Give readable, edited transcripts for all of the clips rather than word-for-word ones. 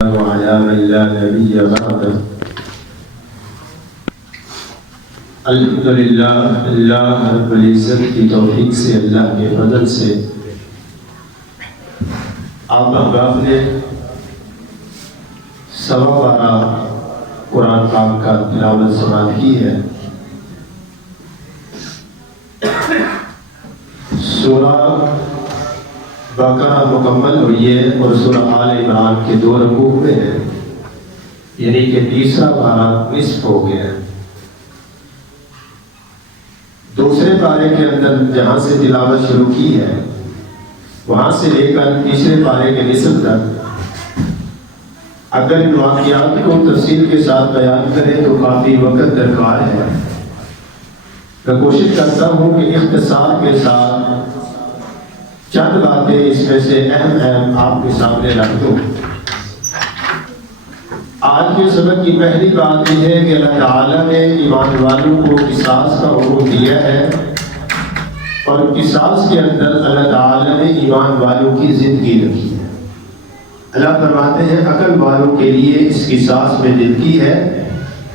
وعلى من لا نبي بعده الحمدللہ اللہ رب العزت کی توفیق سے، اللہ کے فضل سے آپ احباب نے 12:15 قرآن پاک کا تلاوت سماعت کی ہے۔ سورہ بقرہ مکمل ہوئی ہے اور سورہ آل عمران کے 2 رکوع ہوئے ہیں، یعنی کہ تیسرا پارہ نصف ہو گیا ہے۔ دوسرے پارے کے اندر جہاں سے تلاوت شروع کی ہے وہاں سے لے کر تیسرے پارے کے نصف تک اگر ان واقعات کو تفصیل کے ساتھ بیان کریں تو کافی وقت درکار ہے۔ میں کوشش کرتا ہوں کہ اختصار کے ساتھ چند باتیں اس میں سے اہم آپ کے سامنے رکھ دوں۔ آج کے سبق کی پہلی بات یہ ہے کہ اللہ تعالیٰ نے ایمان والوں کو قصاص کا حکم دیا ہے، اور قصاص کے اندر اللہ تعالیٰ نے ایمان والوں کی زندگی رکھی ہے۔ اللہ فرماتے ہیں عقل والوں کے لیے اس قصاص میں زندگی ہے۔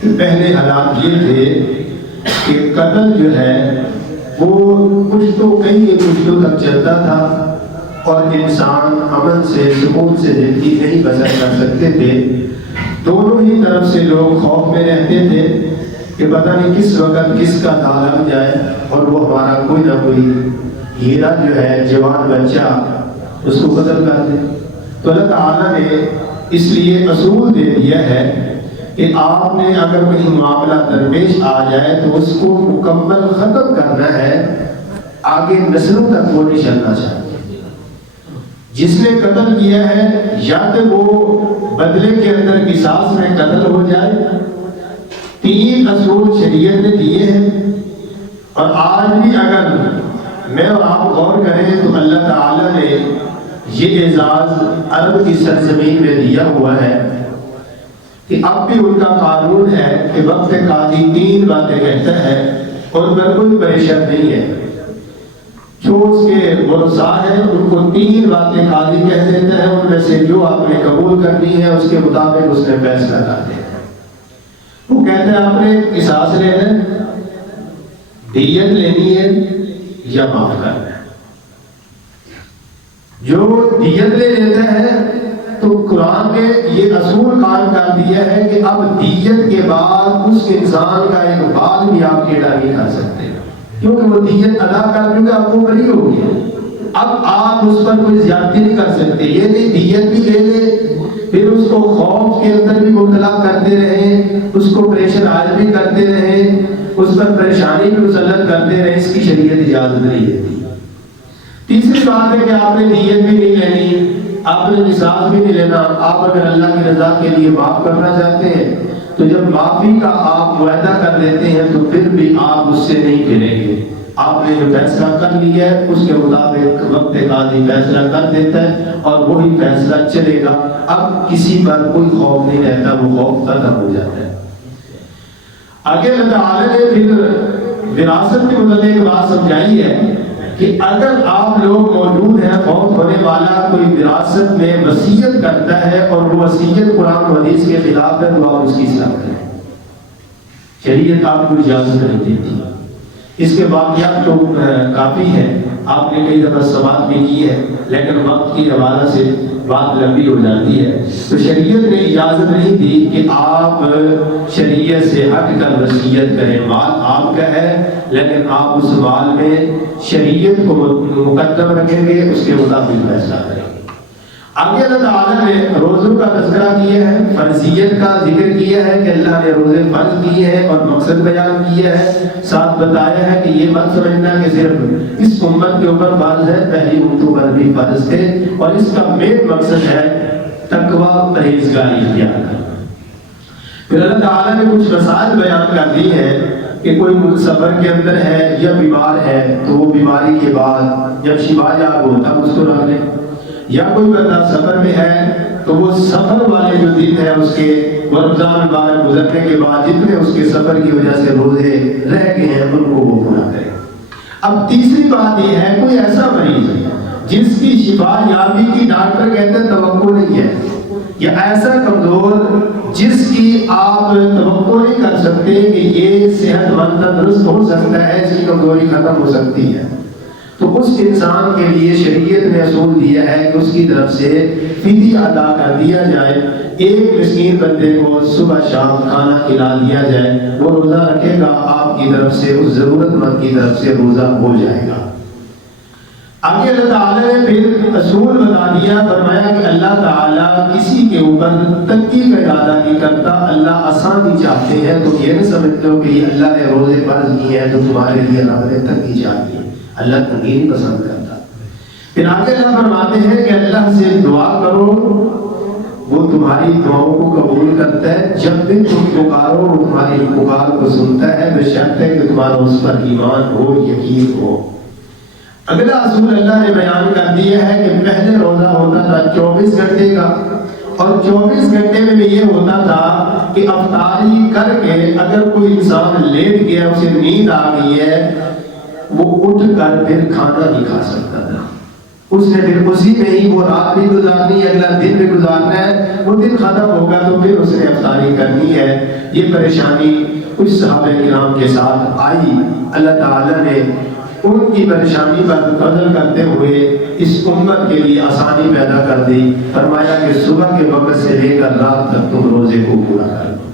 کہ پہلے حالات یہ تھے کہ قتل جو ہے وہ کچھ تو کئی کچھوں تک چلتا تھا اور انسان امن سے سکون سے زندگی نہیں بسر کر سکتے تھے۔ دونوں ہی طرف سے لوگ خوف میں رہتے تھے کہ پتہ نہیں کس وقت کس کا داغ لگ جائے اور وہ ہمارا کوئی نہ کوئی ہیرا جو ہے جوان بچہ اس کو قتل کر دے۔ تو اللہ تعالیٰ نے اس لیے اصول دے دیا ہے کہ آپ نے اگر کوئی معاملہ درپیش آ جائے تو اس کو مکمل ختم کرنا ہے، آگے نسلوں تک وہ نہیں چلنا چاہیے۔ جس نے قتل کیا ہے یا تو وہ بدلے کے اندر قصاص میں قتل ہو جائے۔ 3 اصول شریعت نے دیے ہیں، اور آج بھی اگر میں اور آپ غور کریں تو اللہ تعالیٰ نے یہ اعزاز عرب کی سرزمین میں دیا ہوا ہے کہ اب بھی ان کا قانون ہے کہ وقت قاضی 3 باتیں کہتا ہے اور ان پر کوئی پریشان نہیں ہے۔ جو اس کے ورثاء ہیں ان کو 3 باتیں قاضی کہہ دیتا ہے، ان میں سے جو آپ نے قبول کرنی ہے اس کے مطابق اس نے فیصلہ کر دیا ہے۔ وہ کہتے ہیں آپ نے قصاص لینا ہے، دیت لینی ہے یا معاف کرنا ہے۔ جو دیت لے لیتا ہے تو قرآن نے یہ اصول قائم کر دیا ہے کہ اب دیت کے بعد اس انسان کا ایک بال بھی آپ ٹیڑھا نہیں کر سکتے، کیونکہ وہ دیت ادا کر چکا، اب وہ بری ہو گیا۔ اب آپ اس پر کوئی زیادتی نہیں کر سکتے۔ یہ نہیں دیت بھی لے لے پھر اس کو خوف کے اندر بھی مبتلا کرتے رہیں، اس کو پریشر عائد بھی کرتے رہیں، اس پر پریشانی بھی مسلط کرتے رہیں، اس کی شریعت اجازت نہیں دیتی۔ تیسری بات ہے کہ آپ نے دیت بھی نہیں لینی، آپ نے قصاص بھی نہیں لینا۔ آپ اگر اللہ کی رضا کے لیے معاف کرنا چاہتے ہیں تو جب معافی کا آپ معاہدہ کر دیتے ہیں تو پھر بھی آپ اس سے نہیں پھریں گے۔ آپ نے جو فیصلہ کر لیا ہے اس کے مطابق وقت قاضی فیصلہ کر دیتا ہے اور وہی فیصلہ چلے گا۔ اب کسی پر کوئی خوف نہیں رہتا، وہ خوف ختم ہو جاتا ہے۔ آگے اللہ تعالیٰ نے پھر وراثت کے متعلق ایک بات سمجھائی ہے کہ اگر آپ لوگ موجود ہیں، فوت ہونے والا کوئی وراثت میں وصیت کرتا ہے اور وہ وصیت قرآن و حدیث کے خلاف ہے تو آپ اس کی اصلاح کریں۔ شریعت آپ کو اجازت نہیں دیتی۔ اس کے واقعات تو کافی ہے، آپ نے کئی دفعہ سماعت بھی کی ہے، لیکن وقت کی حوالہ سے بات لمبی ہو جاتی ہے۔ تو شریعت نے اجازت نہیں دی کہ آپ شریعت سے ہٹ کر وصیت کریں۔ مال آپ کا ہے لیکن آپ اس مال میں شریعت کو مقدم رکھیں گے، اس کے مطابق فیصلہ کریں گے۔ آگے اللہ تعالیٰ نے روزوں کا تذکرہ کیا ہے، فرضیت کا ذکر کیا ہے کہ اللہ نے روزے فرض کیے ہیں اور مقصد بیان کیا ہے، ساتھ بتایا ہے کہ یہ مت سمجھنا کہ صرف اس امت کے اوپر فرض ہے، پہلی امتوں پر بھی فرض تھے، اور اس کا مین مقصد ہے تقوی، پرہیزگاری اختیار کرنا۔ پھر اللہ تعالیٰ نے کچھ مسائل بیان کر دی ہیں کہ کوئی سفر کے اندر ہے یا بیمار ہے تو وہ بیماری کے بعد جب شفا یاب ہو تب اس کو رکھ لیں، یا کوئی بندہ سفر میں ہے تو وہ سفر والے جو دن ہے اس کے رمضان مبارک گزرنے کے بعد جتنے اس کے سفر کی وجہ سے روزے رہ گئے ہیں ان کو وہ پورا کرے۔ اب تیسری بات یہ ہے کوئی ایسا مریض جس کی شفا یابی کی ڈاکٹر کہتے ہیں توقع نہیں ہے، یا ایسا کمزور جس کی آپ توقع نہیں کر سکتے کہ یہ صحت مند تندرست ہو سکتا ہے، اس کی کمزوری ختم ہو سکتی ہے، تو اس انسان کے لیے شریعت نے اصول دیا ہے کہ اس کی طرف سے فدیہ ادا کر دیا جائے، ایک مسکین بندے کو صبح شام کھانا کھلا دیا جائے، وہ روزہ رکھے گا، آپ کی طرف سے اس ضرورت مند کی طرف سے روزہ ہو جائے گا۔ آگے اللہ تعالیٰ نے پھر اصول بتا دیا، فرمایا کہ اللہ تعالیٰ کسی کے اوپر تنگی کا ارادہ نہیں کرتا، اللہ آسانی چاہتے ہیں، تو یہ نہ سمجھتے ہو کہ یہ اللہ نے روزے فرض کیے ہیں تو تمہارے لیے اللہ نے تنگی چاہتی ہے، اللہ تنگی نہیں پسند کرتا۔ پھر آگے اللہ فرماتے ہیں کہ اللہ سے دعا کرو، وہ تمہاری دعاؤں کو قبول کرتا ہے، جب بھی تم پکارو وہ تمہاری پکار کو سنتا ہے، بے شرط ہے کہ تمہارا اس پر ایمان ہو، یقین ہو۔ اگلا اصول اللہ نے بیان کر دیا ہے کہ پہلے روزہ ہوتا تھا 24 گھنٹے کا، اور 24 گھنٹے میں بھی یہ ہوتا تھا کہ افطاری کر کے اگر کوئی انسان لیٹ گیا، اسے نیند آ گئی ہے، وہ اٹھ کر پھر کھانا نہیں کھا سکتا تھا، اس نے پھر اسی میں ہی وہ رات بھی گزارنی ہے، اگلا دن بھی گزارنا ہے، وہ دن ختم ہوگا تو پھر اس نے افطاری کرنی ہے۔ یہ پریشانی کچھ صحابہ کرام کے ساتھ آئی، اللہ تعالیٰ نے ان کی پریشانی پر فضل کرتے ہوئے اس امت کے لیے آسانی پیدا کر دی، فرمایا کہ صبح کے وقت سے لے کر رات تک تم روزے کو پورا کر دو۔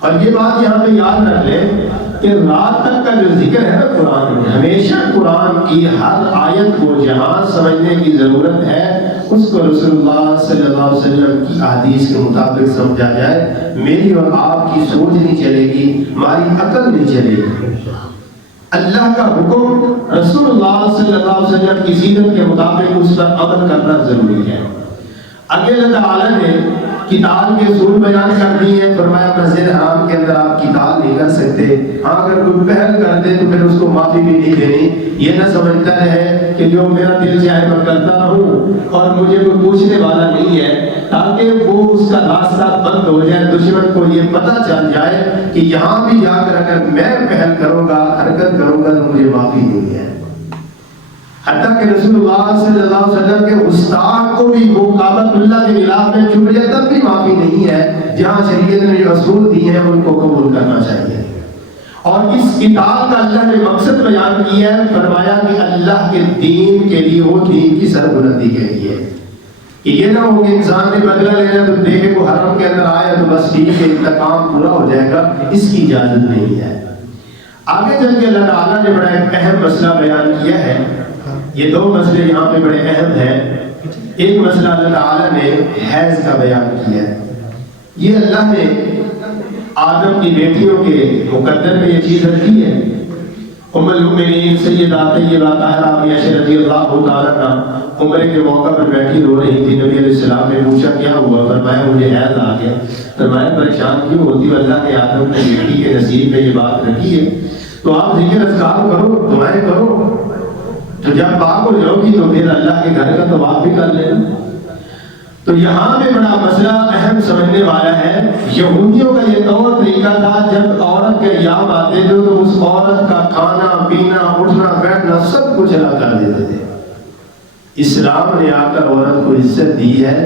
اور یہ بات یہاں پہ یاد رکھ لیں کہ رات تک کا جو ذکر ہے نا قرآن میں، ہمیشہ قرآن کی ہر آیت کو جہاں سمجھنے کی ضرورت ہے اس کو رسول اللہ صلی اللہ علیہ وسلم کی احادیث کے مطابق سمجھا جائے۔ میری اور آپ کی سوچ نہیں چلے گی، ہماری عقل نہیں چلے گی، اللہ کا حکم رسول اللہ صلی اللہ علیہ وسلم کی سیرت کے مطابق اس پر عمل کرنا ضروری ہے۔ آگے اللہ تعالیٰ نے قتال کے اصول بیان کر دی ہے، فرمایا مسجد حرام کے اندر آپ قتال نہیں کر سکتے، ہاں اگر کوئی پہل کر دے تو پھر اس کو معافی بھی نہیں دینی، یہ نہ سمجھتا رہے کہ جو میرا دل چاہے میں کرتا رہوں اور مجھے کوئی پوچھنے والا نہیں ہے، تاکہ وہ اس کا راستہ بند ہو جائے، دشمن کو یہ پتہ چل جائے کہ یہاں بھی جا کر اگر میں پہل کروں گا، حرکت کروں گا تو مجھے معافی نہیں ہے۔ حتیٰ کہ رسول اللہ صلی اللہ علیہ وسلم کے استاد کو بھی وہ کعبۃ اللہ کے خلاف میں چھپ جائے تب بھی معافی نہیں ہے، جہاں شریعت نے جو اصول دیے ہیں ان کو قبول کرنا چاہیے۔ اور اس کتاب کا اللہ نے مقصد بیان کیا ہے، فرمایا کہ اللہ کے دین کے لیے، وہ دین کی سربلندی کے لیے، کہ یہ نہ ہو کہ انسان نے بدلہ لینا تو دیکھے کو حرم کے اندر آیا تو بس ٹھیک ہے انتقام پورا ہو جائے گا، اس کی اجازت نہیں ہے۔ آگے چل کے اللہ تعالیٰ نے بڑا ایک اہم مسئلہ بیان کیا ہے، یہ دو مسئلے یہاں پہ بڑے اہم ہیں۔ ایک مسئلہ اللہ تعالیٰ نے حیض کا بیان کیا ہے، یہ اللہ نے آدم کی بیٹیوں کے مقدر میں یہ چیز رکھی ہے۔ ام المؤمنین سیدہ طیبہ طاہرہ عائشہ رضی اللہ تعالیٰ عنہا عمرے کے موقع پر بیٹھی رو رہی تھی، نبی علیہ السلام نے پوچھا کیا ہوا؟ فرمایا مجھے حیض آ گیا۔ فرمایا پریشان کیوں ہوتی ہو؟ اللہ نے آدم کی بیٹی کے نصیب میں یہ بات رکھی ہے، تو آپ ذکر اذکار کرو، دعائیں کرو، تو جب پاک ہو جاؤ گی تو پھر اللہ کے گھر کا طواف بھی کر لینا۔ تو یہاں پہ بڑا مسئلہ اہم سمجھنے والا ہے، یہودیوں کا یہ طور طریقہ تھا، جب عورت کے ایام آتے تھے تو اس عورت کا کھانا پینا اٹھنا بیٹھنا سب کچھ ادا کر دیتے تھے۔ اسلام نے آ کر عورت کو عزت دی ہے،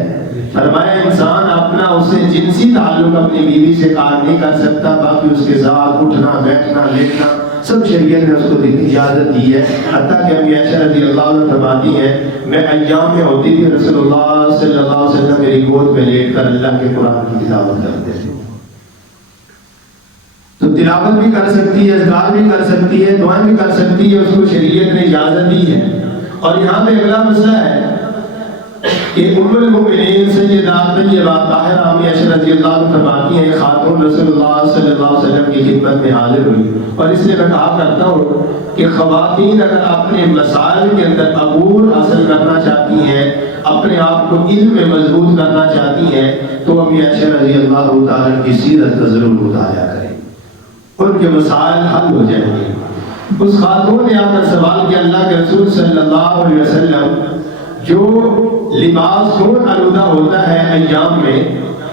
فرمایا انسان اپنا اس سے جنسی تعلق اپنی بیوی سے قائم نہیں کر سکتا، باقی اس کے ساتھ اٹھنا بیٹھنا لیٹنا سب شریعت نے اس کو اجازت دی ہے۔ حتیٰ کہ امی عائشہ رضی اللہ عنہ فرماتی ہیں میں ایام میں ہوتی تھی رسول اللہ صلی اللہ علیہ وسلم میری گود میں لیٹ کر اللہ کے قرآن کی تلاوت کرتے تھے۔ تو تلاوت بھی کر سکتی ہے، اذکار بھی کر سکتی ہے، دعائیں بھی کر سکتی ہے، اس کو شریعت نے اجازت دی ہے۔ اور یہاں پہ اگلا مسئلہ ہے کہ ام المؤمنین سیدہ طیبہ طاہرہ عائشہ رضی اللہ عنہ فرماتی ہیں خاتون رسول اللہ صلی اللہ علیہ وسلم کی خدمت میں حاضر ہوئی، اور اس لیے میں کہا کرتا ہوں کہ خواتین اگر اپنے مسائل کے اندر عبور حاصل کرنا چاہتی ہیں، اپنے آپ کو علم میں مضبوط کرنا چاہتی ہیں، تو امی عائشہ رضی اللہ تعالیٰ کی سیرت کا ضرور مطالعہ کریں، ان کے مسائل حل ہو جائیں گے۔ اس خاتون نے آ کر سوال کیا اللہ کے رسول صلی اللہ علیہ وسلم جو لباس خون آلودہ ہوتا ہے ایام میں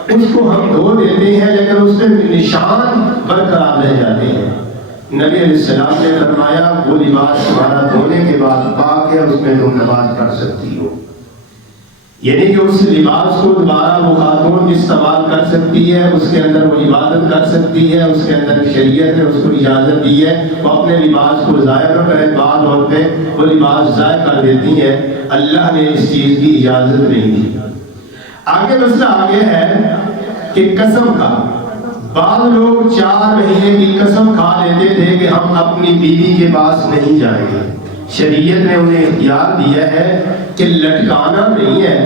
اس کو ہم دھو دیتے ہیں لیکن اس میں نشان برقرار رہ جاتے ہیں، نبی علیہ السلام نے فرمایا وہ لباس تمہارا دھونے کے بعد پاک ہے، اس میں تم نماز پڑھ سکتی ہو۔ یعنی کہ اس لباس کو دوبارہ وہ خاتون استعمال کر سکتی ہے، اس کے اندر وہ عبادت کر سکتی ہے، اس کے اندر شریعت نے اس کو اجازت دی ہے وہ اپنے لباس کو ضائع نہ کرے، بعض عورتیں وہ لباس ضائع کر دیتی ہیں، اللہ نے اس چیز کی اجازت نہیں دی۔ آگے مسئلہ آگے ہے کہ قسم کا، بعض لوگ 4 مہینے کی قسم کھا لیتے تھے کہ ہم اپنی بیوی کے پاس نہیں جائیں گے۔ شریعت نے انہیں اختیار دیا ہے کہ لٹکانا نہیں ہے،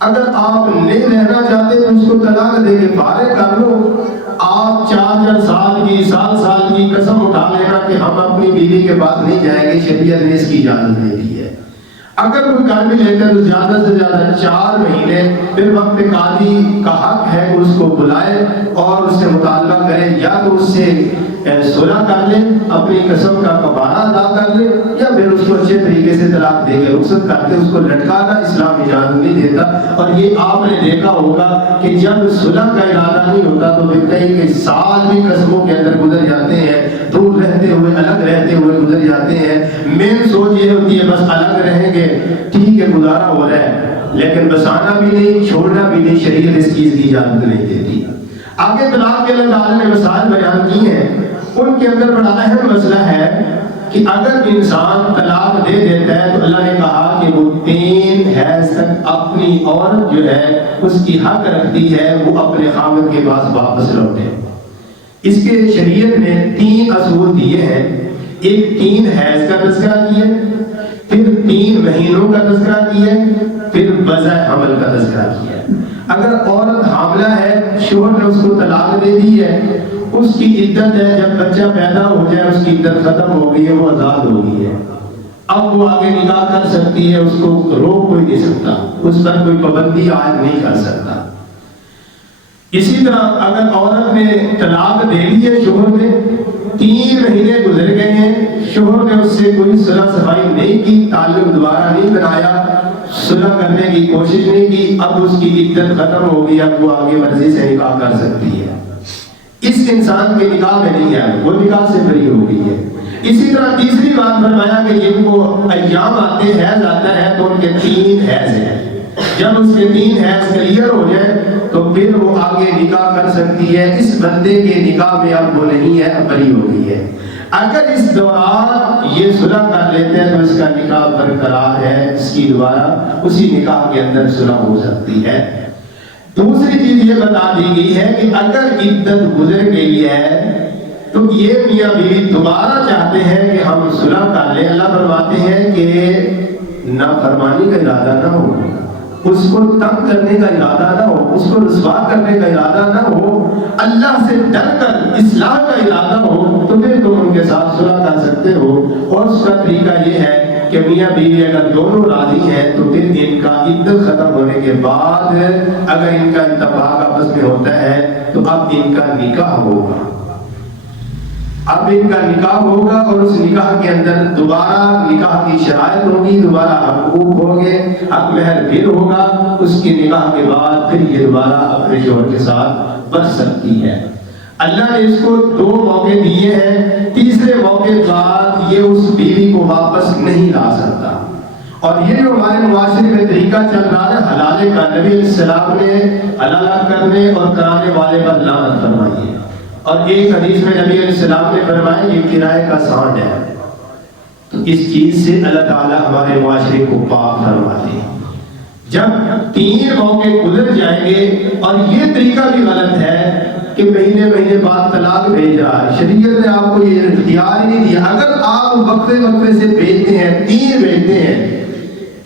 اگر آپ نہیں رہنا چاہتے تو اس کو طلاق دے کے فارغ کر لو۔ آپ 4 سال کی 7 سال کی قسم اٹھا لینا کہ ہم اپنی بیوی کے پاس نہیں جائیں گے، شریعت نے اس کی اجازت دے دی ہے۔ اگر کوئی کر بھی لیتا ہے تو زیادہ سے زیادہ 4 مہینے، پھر وقت قاضی کا حق ہے کہ اس کو بلائے اور اس سے مطالبہ کرے، یا تو اس سے صلح کر لے، اپنی قسم کا کفارہ ادا کر لے، یا پھر اس کو اچھے طریقے سے طلاق دے کے رخصت کر کے اس کو لٹکانا اسلام اجازت نہیں دیتا۔ اور یہ آپ نے دیکھا ہوگا کہ جب صلح کا ارادہ نہیں ہوتا تو پھر کئی سال بھی قسموں کے اندر گزر جاتے ہیں، دور رہتے ہوئے، الگ رہتے ہوئے گزر جاتے ہیں۔ مین سوچ یہ ہوتی ہے بس الگ رہیں گے، ٹھیک ہے گزارا ہو رہا ہے، لیکن بسانا بھی نہیں، چھوڑنا بھی نہیں، شریعت اس چیز کی اجازت نہیں دیتی۔ آگے طلاق کے اللہ تعالیٰ نے مسائل بیان کی ہیں، ان کے اندر بڑا اہم مسئلہ ہے کہ اگر انسان طلاق دے دیتا ہے تو اللہ نے کہا کہ وہ 3 حیض تک اپنی عورت جو ہے اس کی حق رکھتی ہے وہ اپنے خاوند کے پاس واپس لوٹے۔ اس کے شریعت نے 3 اصول دیے ہیں، ایک 3 حیض کا تذکرہ کیا، پھر 3 مہینوں کا تذکرہ کیا، پھر وضع حمل کا تذکرہ کیا۔ اگر عورت حاملہ ہے، شوہر نے اس کو طلاق دے دی ہے، اس کی عدت ہے جب بچہ پیدا ہو جائے اس کی عدت ختم ہو گئی ہے، وہ آزاد ہو گئی ہے، اب وہ آگے نکاح کر سکتی ہے، اس کو روک کوئی نہیں سکتا، اس پر کوئی پابندی عائد نہیں کر سکتا۔ اسی طرح اگر عورت نے طلاق دے دی ہے شوہر نے، 3 مہینے گزر گئے ہیں، شوہر نے اس سے کوئی صلح صفائی نہیں کی، تعلق دوبارہ نہیں بنایا، صلح کرنے کی کوشش نہیں کی، اب اس کی عدت ختم ہو گئی، اب وہ آگے مرضی سے نکاح کر سکتی ہے، اس انسان کے نکاح میں نہیں آئے، وہ نکاح سے بری ہو گئی ہے۔ اسی طرح تیسری بات فرمایا کہ جن کو ایام آتے ہیں، حیض آتا ہے تو ان کے 3 حیض ہیں، جب اس کے 3 حیض کلیئر ہو جائے تو پھر وہ آگے نکاح کر سکتی ہے، اس بندے کے نکاح میں اب وہ نہیں ہے، اب بری ہو گئی ہے۔ اگر اس دوران یہ صلح کر لیتے ہیں تو اس کا نکاح برقرار ہے، اس کی دوبارہ اسی نکاح کے اندر صلح ہو سکتی ہے۔ دوسری چیز یہ بتا دی گئی ہے کہ اگر عدت گزر گئی ہے تو یہ میاں بیوی دوبارہ چاہتے ہیں کہ ہم صلح کر لیں، اللہ فرماتے ہیں کہ نافرمانی کا ارادہ نہ ہو، اس کو تنگ کرنے کا ارادہ نہ ہو، اس کو رسوا کرنے کا ارادہ نہ ہو، اللہ سے ڈر کر اصلاح کا ارادہ ہو، تو پھر تم ان کے ساتھ صلح کر سکتے ہو۔ اور اس کا طریقہ یہ ہے کہ میاں بیوی اگر دونوں راضی ہیں تو پھر ان کا عدت ختم ہونے کے بعد اگر ان کا اتفاق آپس میں ہوتا ہے تو اب ان کا نکاح ہوگا، اب ان کا نکاح ہوگا، اور اس نکاح کے اندر دوبارہ نکاح کی شرائط ہوگی، دوبارہ حقوق ہوں گے، حق مہر پھر ہوگا، اس کی نکاح کے بعد پھر یہ دوبارہ اپنے شوہر کے ساتھ بچ سکتی ہے۔ اللہ نے اس کو 2 موقع دیے ہیں، تیسرے موقع بعد یہ اس بیوی کو واپس نہیں لا سکتا۔ اور یہ جو ہمارے معاشرے میں طریقہ چل رہا ہے حلالے کا، نبی علیہ السلام نے حلال کرنے اور کرانے والے پر لعنت فرمائی ہے، اور ایک حدیث میں نبی علیہ السلام نے فرمایا یہ کرائے کا سانڈ ہے۔ تو اس چیز سے اللہ تعالیٰ ہمارے معاشرے کو پاک فرماتے ہیں۔ جب 3 موقع گزر جائیں گے، اور یہ طریقہ بھی غلط ہے کہ مہینے بعد طلاق بھیج رہا ہے، شریعت نے آپ کو یہ اختیار ہی نہیں دیا۔ اگر آپ وقفے سے بھیجتے ہیں، 3 بھیجتے ہیں،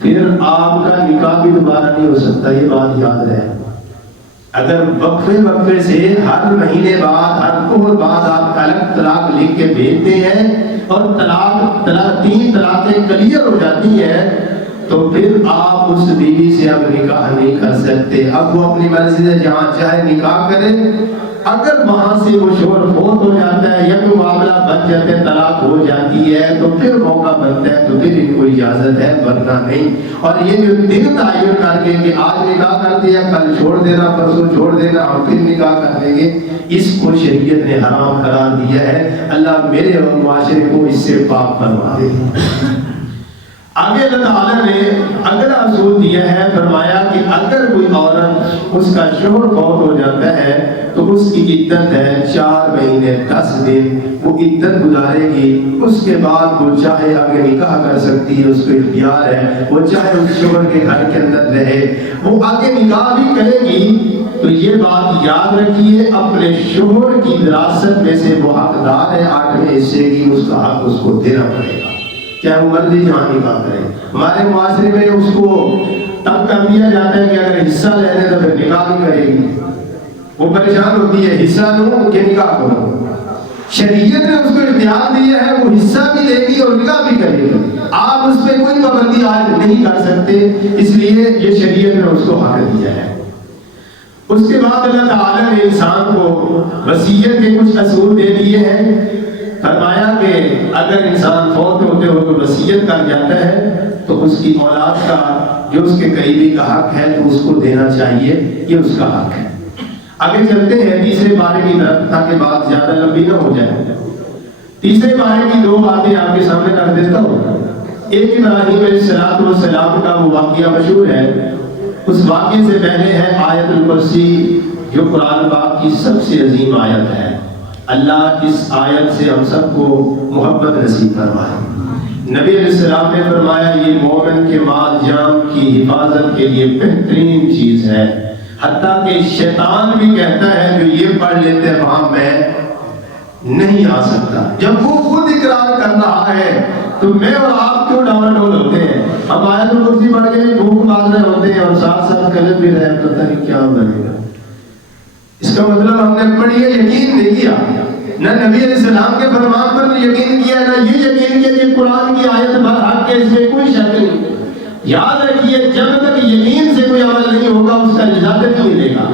پھر آپ کا نکاح بھی دوبارہ نہیں ہو سکتا، یہ بات یاد رہے۔ اگر وقفے سے ہر مہینے بعد، ہر دور بعد آپ الگ طلاق لکھ کے بھیجتے ہیں اور 3 طلاقیں کلیئر ہو جاتی ہیں، تو پھر آپ اس بیوی سے اب نکاح نہیں کر سکتے۔ اب وہ اپنی مرضی سے جہاں چاہے نکاح کرے، اگر وہاں سے وہ شوہر فوت ہو جاتا ہے یا کوئی معاملہ بن جاتا ہے، طلاق ہو جاتی ہے، تو پھر موقع بنتا ہے تو پھر ان کو اجازت ہے، ورنہ نہیں۔ اور یہ جو دن تعین کر کے کہ آج نکاح کر دیا، کل چھوڑ دینا، پرسوں چھوڑ دینا، ہم پھر نکاح کر دیں گے، اس کو شریعت نے حرام قرار دیا ہے۔ اللہ میرے اور معاشرے کو اس سے پاک فرما دے۔ آگے اللہ تعالیٰ نے اگلا اصول دیا ہے، فرمایا کہ اگر کوئی عورت اس کا شوہر فوت ہو جاتا ہے تو اس کی عدت ہے 4 مہینے 10 دن، وہ عدت گزارے گی، اس کے بعد وہ چاہے آگے نکاح کر سکتی ہے، اس کو اختیار ہے، وہ چاہے اس شوہر کے گھر کے اندر رہے، وہ آگے نکاح بھی کرے گی۔ تو یہ بات یاد رکھیے، اپنے شوہر کی وراثت میں سے وہ حقدار ہے 8ویں حصے کی، اس کا حق اس کو دینا پڑے گا، چاہے وہ مرضی جہاں نکاح کرے۔ ہمارے معاشرے میں اس کو تب کر دیا جاتا ہے کہ اگر حصہ لینے تو پھر نکاح نہیں کرے گی، وہ پریشان ہوتی ہے، حصہ لوں کہ نکاح کروں۔ شریعت نے اس کو اختیار دیا ہے، وہ حصہ بھی لے گی اور نکاح بھی کرے گی، آپ اس پہ کوئی پابندی آج نہیں کر سکتے، اس لیے یہ شریعت نے اس کو حق دیا ہے۔ اس کے بعد اللہ تعالیٰ نے انسان کو وصیت کے کچھ اصول دے دیے ہیں، فرمایا کہ اگر انسان فوت ہوتے ہوئے وصیت کر جاتا ہے تو اس کی اولاد کا جو اس کے قریبی کا حق ہے تو اس کو دینا چاہیے، یہ اس کا حق ہے۔ آگے چلتے ہیں تیسرے بارے کی طرف تاکہ بات زیادہ لمبی نہ ہو جائے۔ تیسرے بارے کی 2 باتیں آپ کے سامنے کر دیتا ہوں۔ ایک ابراہیم علیہ السلام کا وہ واقعہ مشہور ہے، اس واقعے سے پہلے ہے آیت الکرسی جو قرآن پاک کی سب سے عظیم آیت ہے۔ اللہ اس آیت سے ہم سب کو محبت نصیب فرمائے۔ نبی علیہ السلام نے فرمایا یہ مومن کے مال جان کی حفاظت کے لیے بہترین چیز ہے، حتیٰ کہ شیطان بھی کہتا ہے جو یہ پڑھ لیتے ہیں وہاں میں نہیں آ سکتا۔ جب وہ خود اقرار کر رہا ہے تو میں اور آپ کیوں ڈاون ڈول ہوتے ہیں؟ ہم آیت الکرسی پڑھ کے بھی بھوک مار رہے ہوتے ہیں اور ساتھ ساتھ کلب بھی رہے، پتہ نہیں کیا بنے گا۔ اس کا مطلب ہم نے پڑھی ہے، یقین نہیں کیا، نہ نبی علیہ السلام کے فرمان پر یقین کیا، نہ یہ یقین کیا کہ قرآن کی آیت برحق ہے، اس میں کوئی شک نہیں۔ یاد رکھیے جب تک یقین سے کوئی عمل نہیں ہوگا اس کا اجازت نہیں ملے گا۔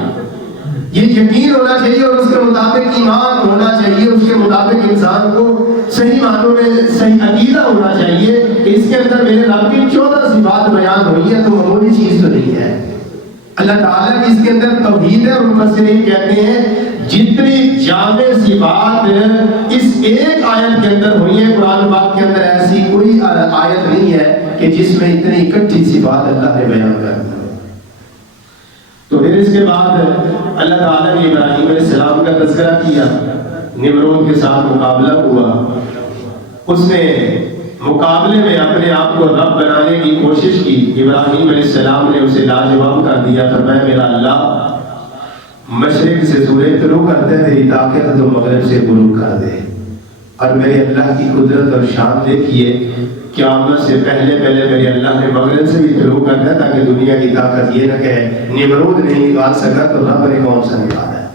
یہ یقین ہونا چاہیے اور اس کے مطابق ایمان ہونا چاہیے، اس کے مطابق انسان کو صحیح معنوں میں صحیح عقیدہ ہونا چاہیے کہ اس کے اندر میرے رب کی 14 صفات بیان ہوئی ہے تو معمولی چیز تو نہیں ہے۔ اللہ تعالیٰ کی اس کے اندر توحید ہے اور مفسرین کہتے ہیں جتنی جامع صفات اس ایک آیت کے اندر ہوئی ہیں قرآن پاک کے اندر ایسی کوئی آیت نہیں ہے کہ جس میں اتنی اکٹھی صفات اللہ نے بیان کر دی۔ تو پھر اس کے بعد اللہ تعالیٰ نے ابراہیم علیہ السلام کا تذکرہ کیا، نمرود کے ساتھ مقابلہ ہوا، اس نے مقابلے میں اپنے آپ کو رب بنانے کی کوشش کی، ابراہیم علیہ السلام نے اسے لاجواب کر دیا، فرمایا میرا اللہ مشرق سے سورج طلوع کرتے ہیں، تیری طاقت تو مغرب سے غروب کر دے، اور میرے اللہ کی قدرت اور شان دیکھیے، قیامت سے پہلے میرے اللہ نے مغرب سے بھی طلوع کرنا ہے تاکہ دنیا کی طاقت یہ نہ کہے نمرود نہیں نکال سکا تو رب نے کون سا نکالا ہے۔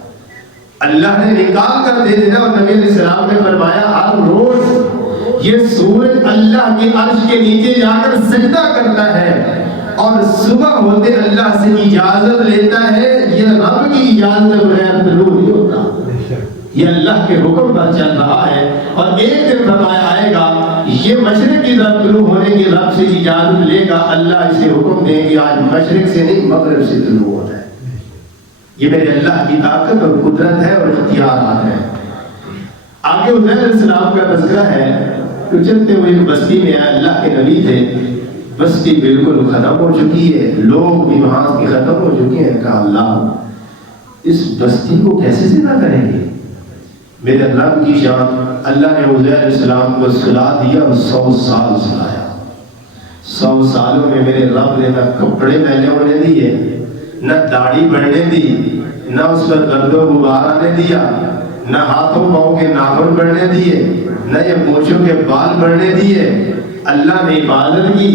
اللہ نے نکال کر دے دینا، اور نبی علیہ السلام نے فرمایا ہر روز یہ سورج اللہ کے عرش کے نیچے جا کر سجدہ کرتا ہے اور صبح ہوتے اللہ سے اجازت لیتا ہے، یہ رب کی اجازت بغیر طلوع نہیں ہوتا، یہ اللہ کے حکم پر چل رہا ہے۔ اور ایک دن فرمایا آئے گا یہ مشرق کی طرف طلوع ہونے کی رب سے اجازت لے گا، اللہ اسے حکم دے گی آج مشرق سے نہیں مغرب سے طلوع ہوتا ہے۔ یہ میرے اللہ کی طاقت اور قدرت ہے اور اختیارات ہے۔ آگے عزیر علیہ السلام کا تذکرہ ہے، تو چلتے ہوئے بستی میں آئے، اللہ کے نبی تھے، بستی بالکل ختم ہو چکی ہے، لوگ بھی وہاں کی ختم ہو چکے ہیں، کہا اللہ اس بستی کو کیسے زندہ کریں گے؟ میرے رب کی شان، اللہ نے عزیر علیہ السلام کو سلا دیا اور 100 سال سلایا۔ 100 سالوں میں میرے رب نے نہ کپڑے میلے ہونے دیے، نہ داڑھی بڑھنے دی، نہ اس پر گرد و غبار آنے دیا، نہ ہاتھوں پاؤں کے ناخن بڑھنے دیے، نہ یہ مونچھوں کے بال بڑھنے دیے۔ اللہ نے حفاظت کی،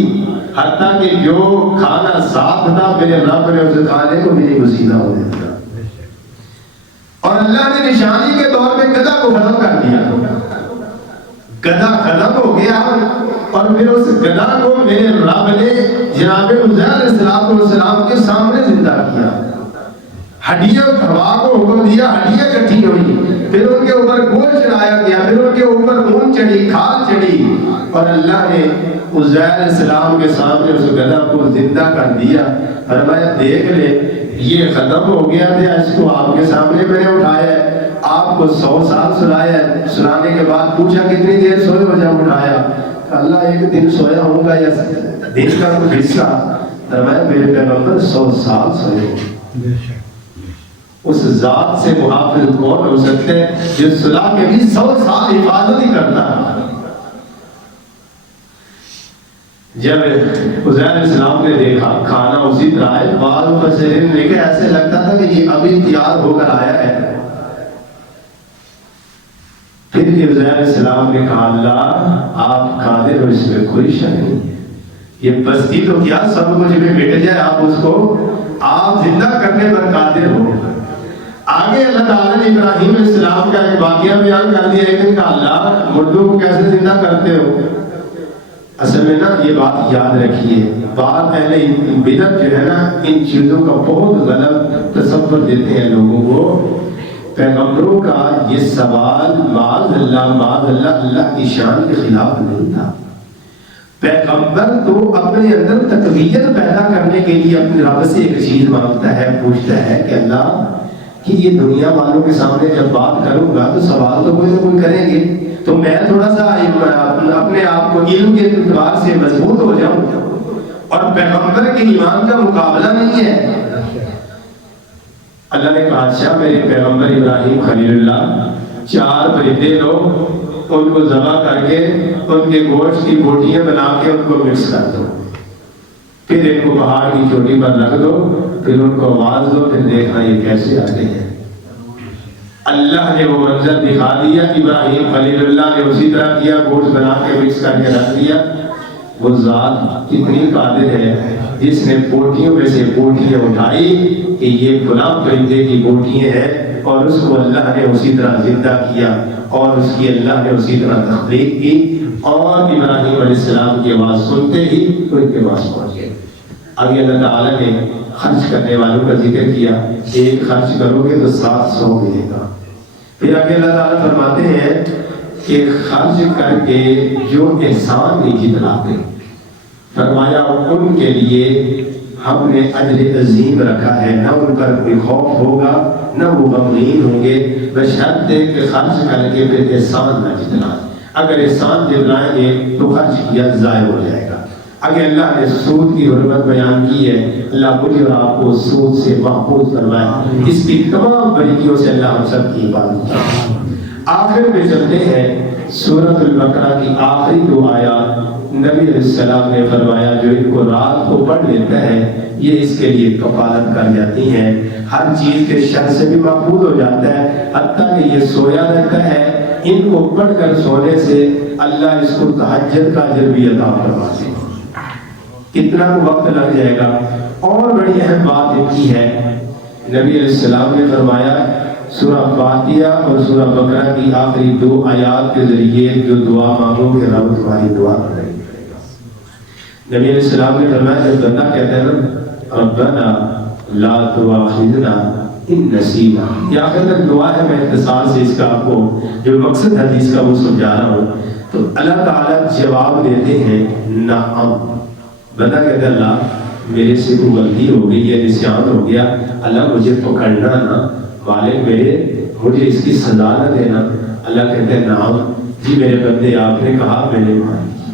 حتیٰ کہ جو کھانا صاف تھا میرے رب نے اسے کھانے کو بھی نہیں گسیدہ ہونے دیا۔ اور اللہ نے نشانی کے طور پہ گدھا کو ختم کر دیا، گدھا ختم ہو گیا، اور پھر اس گدھا کو میرے رب نے جناب عزیر علیہ السلام کے سامنے زندہ کیا، ہڈیاں ہوا کو حکم دیا، ہڈیاں کٹھی ہوئی، پھر ان کے اوپر گوشت چڑھایا گیا، پھر ان کے اوپر اون چڑھی، کھال چڑھی، اور اللہ نے عزیر علیہ السلام کے سامنے اس گدھا کو زندہ کر دیا، فرمایا دیکھ لے یہ ختم ہو گیا تھا، اس کو آپ کے سامنے میں نے اٹھایا ہے، آپ کو 100 سال سلایا ہے، سلانے کے بعد پوچھا کتنی دیر سوئے ہو جب اٹھایا؟ اللہ ایک دن سویا ہوں گا یا دن کا کوئی حصہ؟ فرمایا میرے پیغمبر 100 سال سوئے ہوں۔ اس ذات سے محافظ کون ہو سکتے ہیں جو صلاح کے بھی 100 سال حفاظت ہی کرتا ہے؟ جب عزیر علیہ السلام نے دیکھا کھانا اسی طرح ہے، بعض مفسرین نے کہ ایسے لگتا تھا کہ یہ ابھی تیار ہو کر آیا ہے۔ پھر عزیر علیہ السلام نے کہا اللہ آپ قادر ہو، اس میں کوئی شک نہیں، یہ بستی تو کیا سب کچھ بھی مٹ جائے، آپ اس کو آپ زندہ کرنے پر قادر ہو۔ آگے اللہ تعالیٰ نے ابراہیم علیہ السلام کا ایک واقعہ بیان کر دیا ہے کہ اللہ مردوں کو کیسے زندہ کرتے ہو۔ اصل میں نا یہ بات یاد رکھیے، بعض اہل بدعت جو ہے نا ان چیزوں کا بہت غلط تصور دیتے ہیں لوگوں کو۔ پیغمبروں کا یہ سوال معاذ اللہ اللہ کی شان کے خلاف نہیں تھا۔ پیغمبر تو اپنے اندر تقویت پیدا کرنے کے لیے اپنے رب سے ایک چیز مانگتا ہے، پوچھتا ہے کہ اللہ کہ یہ دنیا والوں کے سامنے جب بات کروں گا تو سوال تو کوئی نہ کوئی کریں گے، تو میں تھوڑا سا اپنے آپ کو علم کے اعتبار سے مضبوط ہو جاؤں، اور پیغمبر کے ایمان کا مقابلہ نہیں ہے۔ اللہ نے کہا اچھا میرے پیغمبر ابراہیم خلیل اللہ 4 پرندے لو، ان کو ذبح کر کے ان کے گوشت کی بوٹیاں بنا کے ان کو مکس کر دو، پھر ان کو پہاڑ کی چوٹی پر رکھ دو، پھر ان کو آواز دو، پھر دیکھنا یہ کیسے آتے ہیں۔ اللہ نے وہ منظر دکھا دیا، ابراہیم خلیل اللہ نے اسی طرح کیا، گوشت بنا کے مکس کر کے رکھ دیا۔ وہ ذات کتنی قادر ہے جس نے بوٹیوں میں سے بوٹیاں اٹھائی کہ یہ فلاں پرندے کی بوٹیاں ہیں، اور اس کو اللہ نے اسی طرح زندہ کیا، اور اس کی اللہ نے اسی طرح تخلیق کی، اور ابراہیم علیہ السلام کی آواز سنتے ہی تو ان کے پاس پہنچ گئے۔ آگے اللہ تعالیٰ نے خرچ کرنے والوں کا ذکر کیا، ایک خرچ کرو گے تو 700 ملے گا۔ پھر آگے اللہ تعالیٰ فرماتے ہیں کہ خرچ کر کے جو احسان نہیں جتلاتے، فرمایا ان کے لیے ہم نے اجر عظیم رکھا ہے، نہ ان پر کوئی خوف ہوگا نہ وہ غمگین ہوں گے، بشرطے کہ خرچ کر کے پھر احسان نہ جتلائیں۔ اگر احسان جتلائیں گے تو خرچ کیا ضائع ہو جائے گا۔ اگر اللہ نے سود کی حرمت بیان کی ہے، اللہ مجھے اور آپ کو سود سے محفوظ فرمائے، اس کی تمام باریکیوں سے اللہ ہم سب کی حفاظت کرے۔ آخر میں چلتے ہیں سورۃ البقرہ کی آخری 2 آیات۔ نبی علیہ السلام نے فرمایا جو ان کو رات کو پڑھ لیتا ہے یہ اس کے لیے کفالت کر جاتی ہیں، ہر چیز کے شر سے بھی محفوظ ہو جاتا ہے، حتیٰ کہ یہ سویا رہتا ہے، ان کو پڑھ کر سونے سے اللہ اس کو تہجد کا اجر بھی عطا فرماتے ہیں۔ کتنا وقت لگ جائے گا۔ اور بڑی اہم بات یہ کی ہے، نبی علیہ السلام نے فرمایا سورہ فاتحہ اور سورہ بقرہ کی آخری 2 آیات کے ذریعے جو دعا مانگو گے رب تمہاری دعا قبول کرے گا۔ نبی علیہ السلام نے فرمایا جب بندہ کہتا ہے نا ربنا لا تؤاخذنا ان نسینا، یہ آخر تک دعا ہے، میں اختصار سے اس کا آپ کو جو مقصد حدیث کا وہ سمجھا رہا ہوں، تو اللہ تعالیٰ جواب دیتے ہیں نعم۔ بندہ کہتا ہے اللہ میرے سے کوئی غلطی ہو گئی یا نسیان ہو گیا، اللہ مجھے پکڑنا نا، مالک میرے مجھے اس کی سزا نہ دینا۔ اللہ کہتے ہیں نعم جی میرے بندے آپ نے کہا میں نے مان لیا۔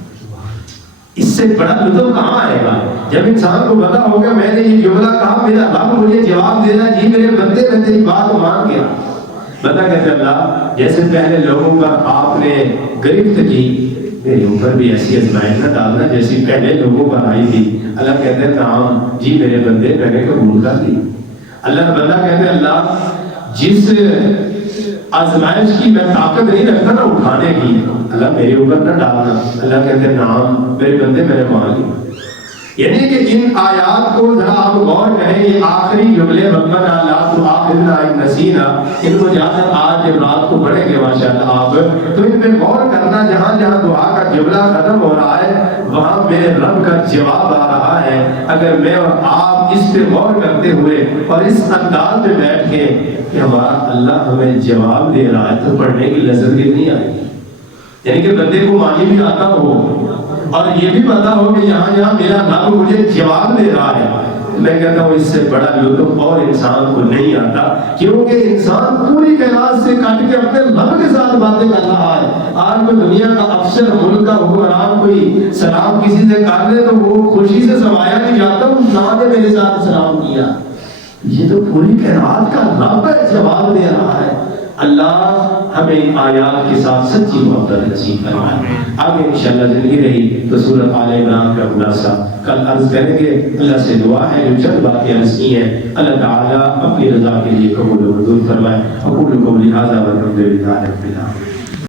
اس سے بڑا لطف کہاں آئے گا جب انسان کو پتا ہوگا میں نے یہ جملہ کہا، میرا رب مجھے جواب دینا، جی میرے بندے میں تیری بات مان گیا۔ بندہ کہتے ہیں اللہ جیسے پہلے لوگوں پر آپ نے گرفت کی، میرے اوپر بھی ایسی آزمائش نہ ڈالنا جیسی پہلے لوگوں پر آئی تھی۔ اللہ کہتے ہیں نعم جی میرے بندے میں نے قبول کر لی۔ اللہ بندہ کہتے ہیں اللہ جس آزمائش کی میں طاقت نہیں رکھتا نا اٹھانے کی، اللہ میرے اوپر نہ ڈالنا۔ اللہ کہتے ہیں نعم میرے بندے میں نے مان لی۔ یعنی کہ ان آیات کو ذرا آپ غور کریں، یہ آخری جملے ربنا لا تؤاخذنا ان نسینا، ان کو جہاں تک آج جب رات کو پڑھیں گے ماشاءاللہ آپ تو ان پہ غور کرنا، جہاں جہاں دعا کا جملہ ختم ہو رہا ہے وہاں میرے رب کا جواب آ رہا ہے۔ اگر میں اور آپ اس پہ غور کرتے ہوئے اور اس انداز میں بیٹھ کے کہ ہمارا اللہ ہمیں جواب دے رہا ہے تو پڑھنے کی لذت کتنی آئے گی۔ یعنی کہ بندے کو معنی بھی آتا ہو اور یہ بھی پتا ہو کہ یہاں یہاں میرا رب مجھے جواب دے رہا ہے، میں کہتا ہوں اس سے بڑا لطف اور انسان کو نہیں آتا، کیونکہ انسان پوری کائنات سے کٹ کے اپنے رب کے ساتھ باتیں کر رہا ہے. آج کوئی دنیا کا افسر، ملک کا حکمران کوئی سلام کسی سے کر لے تو وہ خوشی سے سمایا نہیں جاتا نہ نے میرے ساتھ سلام کیا. یہ تو پوری کائنات کا رب ہے جواب دے رہا ہے. اللہ ہمیں آیات کے ساتھ سچی محبت نصیب فرمائے. آگے انشاءاللہ زندگی رہی تو سورۃ آل عمران کا خلاصہ کل عرض کریں گے. اللہ سے دعا ہے جو چند باتیں عرض کی ہیں اللہ تعالیٰ اپنی رضا کے لیے قبول و منظور فرمائے. اقول قولی ھذا والحمد للہ رب العالمین.